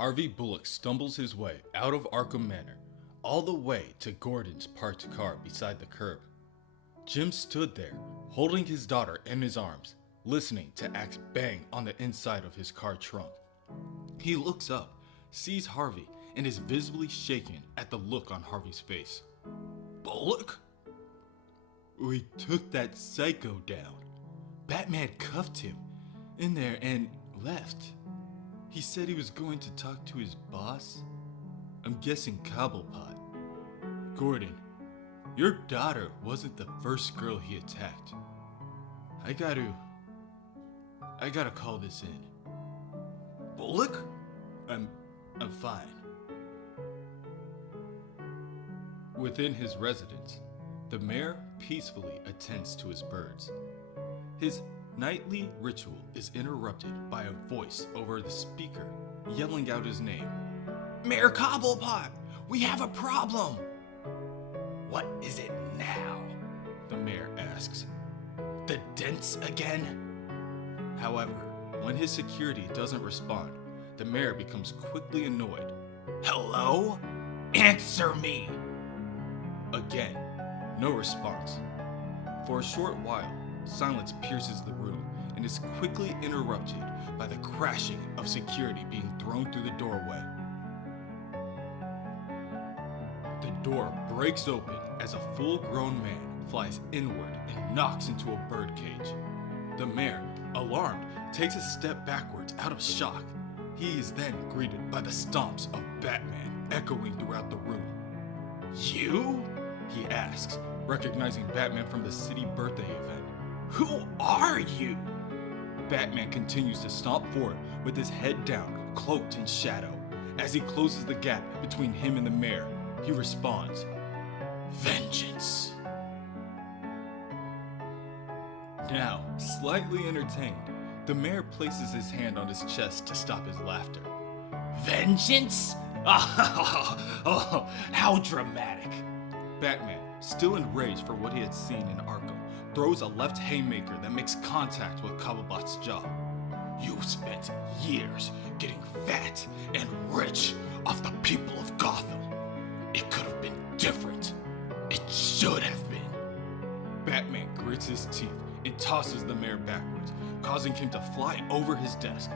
Harvey Bullock stumbles his way out of Arkham Manor, all the way to Gordon's parked car beside the curb. Jim stood there, holding his daughter in his arms, listening to axe bang on the inside of his car trunk. He looks up, sees Harvey, and is visibly shaken at the look on Harvey's face. Bullock? We took that psycho down. Batman cuffed him in there and left. He said he was going to talk to his boss. I'm guessing Cobblepot. Gordon, your daughter wasn't the first girl he attacked. I gotta call this in. Bullock? I'm fine. Within his residence, the mayor peacefully attends to his birds. His nightly ritual is interrupted by a voice over the speaker yelling out his name. Mayor Cobblepot, we have a problem. What is it now? The mayor asks. The dents again? However, when his security doesn't respond, the mayor becomes quickly annoyed. Hello? Answer me! Again, no response. For a short while, silence pierces the room and is quickly interrupted by the crashing of security being thrown through the doorway. The door breaks open as a full-grown man flies inward and knocks into a birdcage. The mayor, alarmed, takes a step backwards out of shock. He is then greeted by the stomps of Batman echoing throughout the room. You? He asks, recognizing Batman from the city birthday event. Who are you? Batman continues to stomp forward with his head down, cloaked in shadow. As he closes the gap between him and the mayor, he responds, Vengeance. Now, slightly entertained, the mayor places his hand on his chest to stop his laughter. Vengeance? Oh, how dramatic. Batman, still enraged for what he had seen in Arkham, throws a left haymaker that makes contact with Cobblepot's jaw. You spent years getting fat and rich off the people of Gotham. It could have been different. It should have been. Batman grits his teeth and tosses the mayor backwards, causing him to fly over his desk.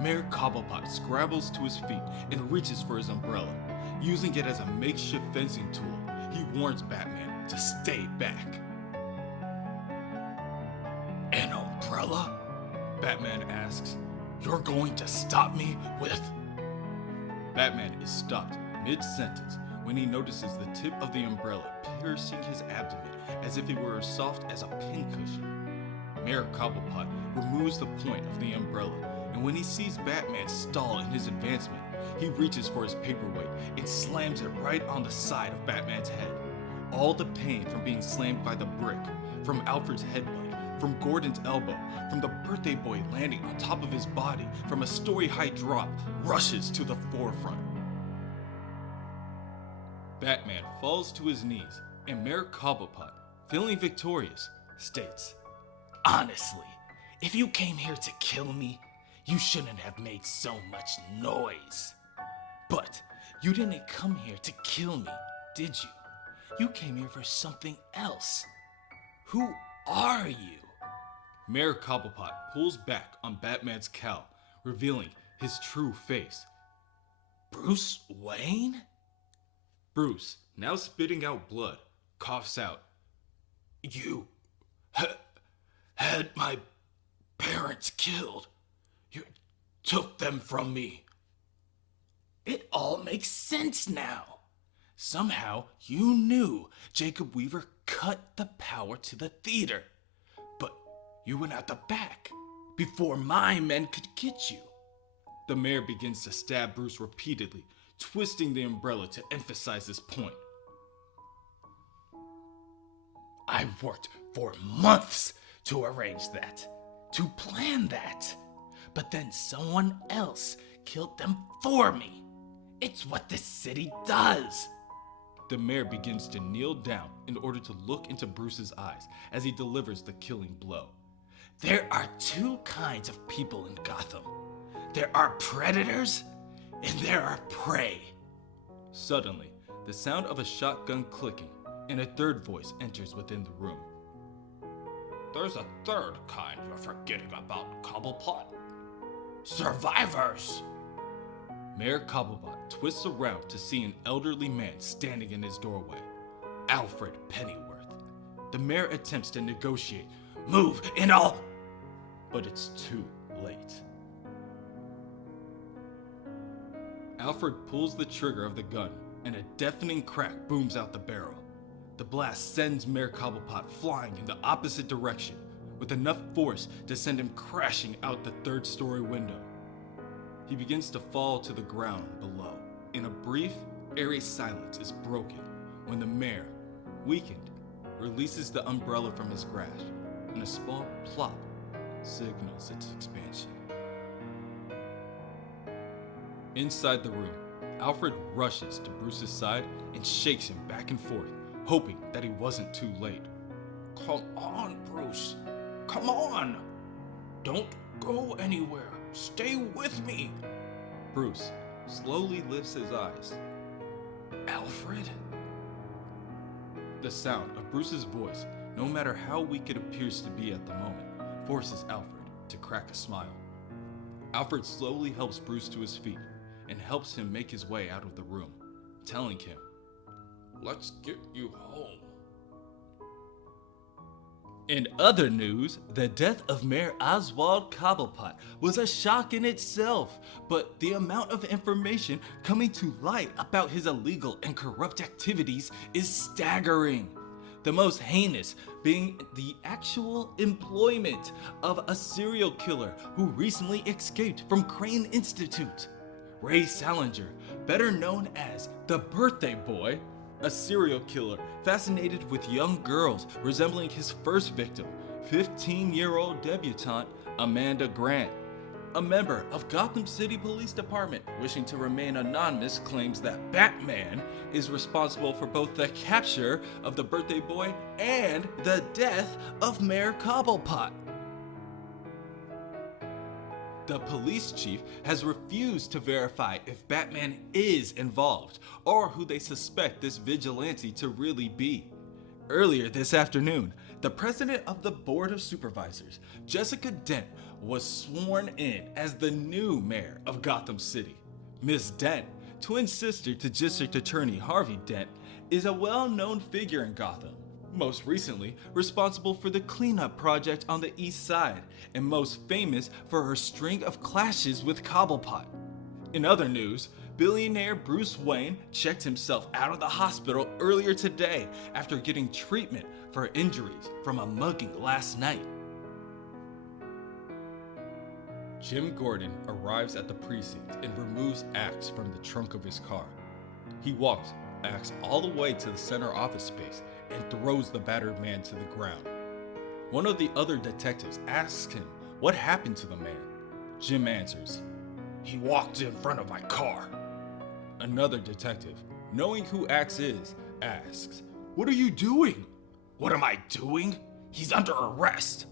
Mayor Cobblepot scrabbles to his feet and reaches for his umbrella. Using it as a makeshift fencing tool, he warns Batman to stay back. An umbrella? Batman asks. You're going to stop me with... Batman is stopped mid-sentence when he notices the tip of the umbrella piercing his abdomen as if it were as soft as a pincushion. Mayor Cobblepot removes the point of the umbrella, and when he sees Batman stall in his advancement, he reaches for his paperweight and slams it right on the side of Batman's head. All the pain from being slammed by the brick, from Alfred's headbutt, from Gordon's elbow, from the birthday boy landing on top of his body, from a story-high drop, rushes to the forefront. Batman falls to his knees, and Mayor Cobblepot, feeling victorious, states, Honestly, if you came here to kill me, you shouldn't have made so much noise. But you didn't come here to kill me, did you? You came here for something else. Who are you? Mayor Cobblepot pulls back on Batman's cowl, revealing his true face. Bruce Wayne? Bruce, now spitting out blood, coughs out. You had my parents killed. You took them from me. It all makes sense now. Somehow you knew Jacob Weaver cut the power to the theater. But you went out the back before my men could get you. The mayor begins to stab Bruce repeatedly, twisting the umbrella to emphasize his point. I worked for months to arrange that, to plan that, but then someone else killed them for me. It's what this city does. The mayor begins to kneel down in order to look into Bruce's eyes as he delivers the killing blow. There are two kinds of people in Gotham. There are predators and they're our prey. Suddenly, the sound of a shotgun clicking and a third voice enters within the room. There's a third kind you're forgetting about, Cobblepot. Survivors! Mayor Cobblepot twists around to see an elderly man standing in his doorway, Alfred Pennyworth. The mayor attempts to negotiate. Move and I'll... But it's too late. Alfred pulls the trigger of the gun and a deafening crack booms out the barrel. The blast sends Mayor Cobblepot flying in the opposite direction with enough force to send him crashing out the third-story window. He begins to fall to the ground below, and a brief, airy silence is broken when the mayor, weakened, releases the umbrella from his grasp, and a small plop signals its expansion. Inside the room, Alfred rushes to Bruce's side and shakes him back and forth, hoping that he wasn't too late. Come on, Bruce. Come on. Don't go anywhere. Stay with me. Bruce slowly lifts his eyes. Alfred? The sound of Bruce's voice, no matter how weak it appears to be at the moment, forces Alfred to crack a smile. Alfred slowly helps Bruce to his feet and helps him make his way out of the room, telling him, Let's get you home. In other news, the death of Mayor Oswald Cobblepot was a shock in itself, but the amount of information coming to light about his illegal and corrupt activities is staggering. The most heinous being the actual employment of a serial killer who recently escaped from Crane Institute. Ray Salinger, better known as the Birthday Boy, a serial killer fascinated with young girls resembling his first victim, 15-year-old debutante Amanda Grant. A member of Gotham City Police Department wishing to remain anonymous claims that Batman is responsible for both the capture of the Birthday Boy and the death of Mayor Cobblepot. The police chief has refused to verify if Batman is involved or who they suspect this vigilante to really be. Earlier this afternoon, the president of the Board of Supervisors, Jessica Dent, was sworn in as the new mayor of Gotham City. Ms. Dent, twin sister to District Attorney Harvey Dent, is a well-known figure in Gotham. Most recently, responsible for the cleanup project on the east side, and most famous for her string of clashes with Cobblepot. In other news, billionaire Bruce Wayne checked himself out of the hospital earlier today after getting treatment for injuries from a mugging last night. Jim Gordon arrives at the precinct and removes Axe from the trunk of his car. He walks Axe all the way to the center office space and throws the battered man to the ground. One of the other detectives asks him what happened to the man. Jim answers, "He walked in front of my car." Another detective, knowing who Axe is, asks, "What are you doing?" "What am I doing? He's under arrest."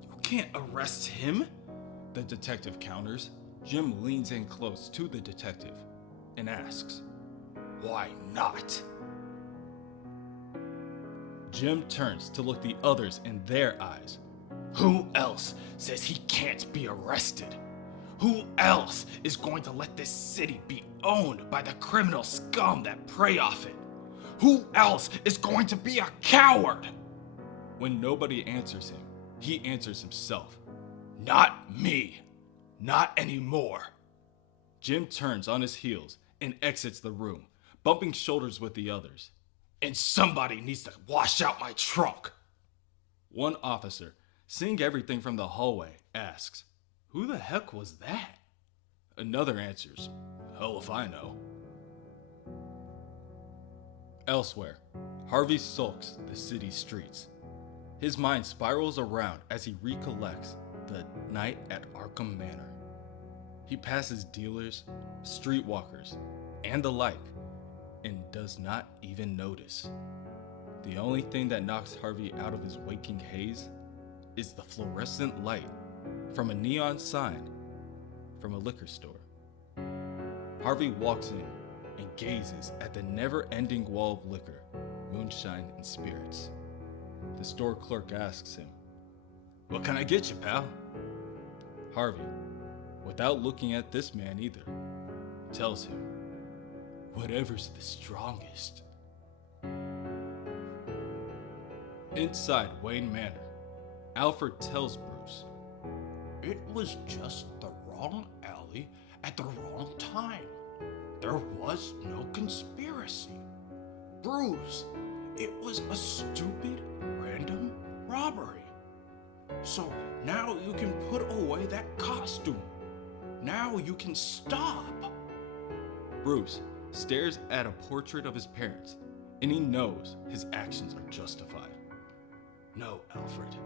"You can't arrest him," the detective counters. Jim leans in close to the detective and asks, "Why not?" Jim turns to look the others in their eyes. "Who else says he can't be arrested? Who else is going to let this city be owned by the criminal scum that prey off it? Who else is going to be a coward?" When nobody answers him, he answers himself. "Not me. Not anymore." Jim turns on his heels and exits the room, bumping shoulders with the others. "And somebody needs to wash out my trunk." One officer, seeing everything from the hallway, asks, "Who the heck was that?" Another answers, "Hell if I know." Elsewhere, Harvey sulks the city streets. His mind spirals around as he recollects the night at Arkham Manor. He passes dealers, streetwalkers, and the like, and does not even notice. The only thing that knocks Harvey out of his waking haze is the fluorescent light from a neon sign from a liquor store. Harvey walks in and gazes at the never-ending wall of liquor, moonshine, and spirits. The store clerk asks him, "What can I get you, pal?" Harvey, without looking at this man either, tells him, "Whatever's the strongest." Inside Wayne Manor, Alfred tells Bruce, "It was just the wrong alley at the wrong time. There was no conspiracy. Bruce, it was a stupid, random robbery. So now you can put away that costume. Now you can stop." Bruce stares at a portrait of his parents, and he knows his actions are justified. "No, Alfred.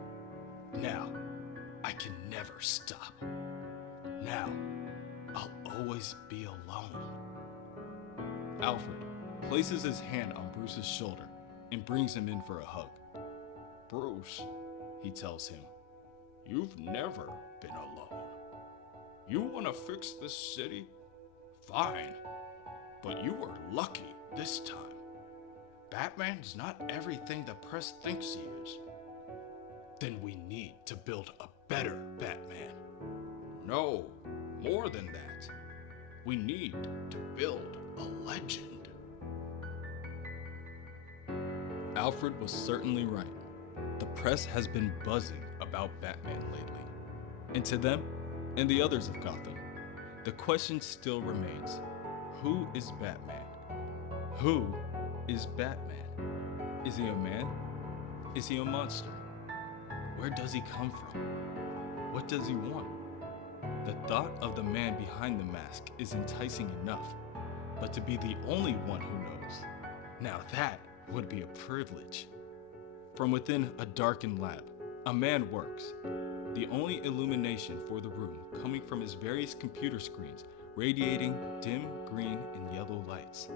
Now, I can never stop. Now, I'll always be alone." Alfred places his hand on Bruce's shoulder and brings him in for a hug. "Bruce," he tells him, "you've never been alone. You want to fix this city? Fine. But you were lucky this time. Batman's not everything the press thinks he is. Then we need to build a better Batman. No, more than that. We need to build a legend." Alfred was certainly right. The press has been buzzing about Batman lately. And to them, and the others of Gotham, the question still remains, who is Batman? Who is Batman? Is he a man? Is he a monster? Where does he come from? What does he want? The thought of the man behind the mask is enticing enough, but to be the only one who knows, now that would be a privilege. From within a darkened lab, a man works, the only illumination for the room coming from his various computer screens, radiating dim green and yellow lights.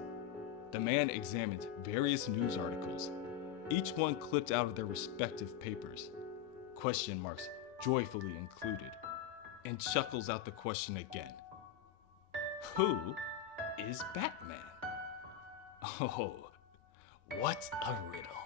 The man examines various news articles, each one clipped out of their respective papers, question marks joyfully included, and chuckles out the question again. Who is Batman? Oh, what a riddle.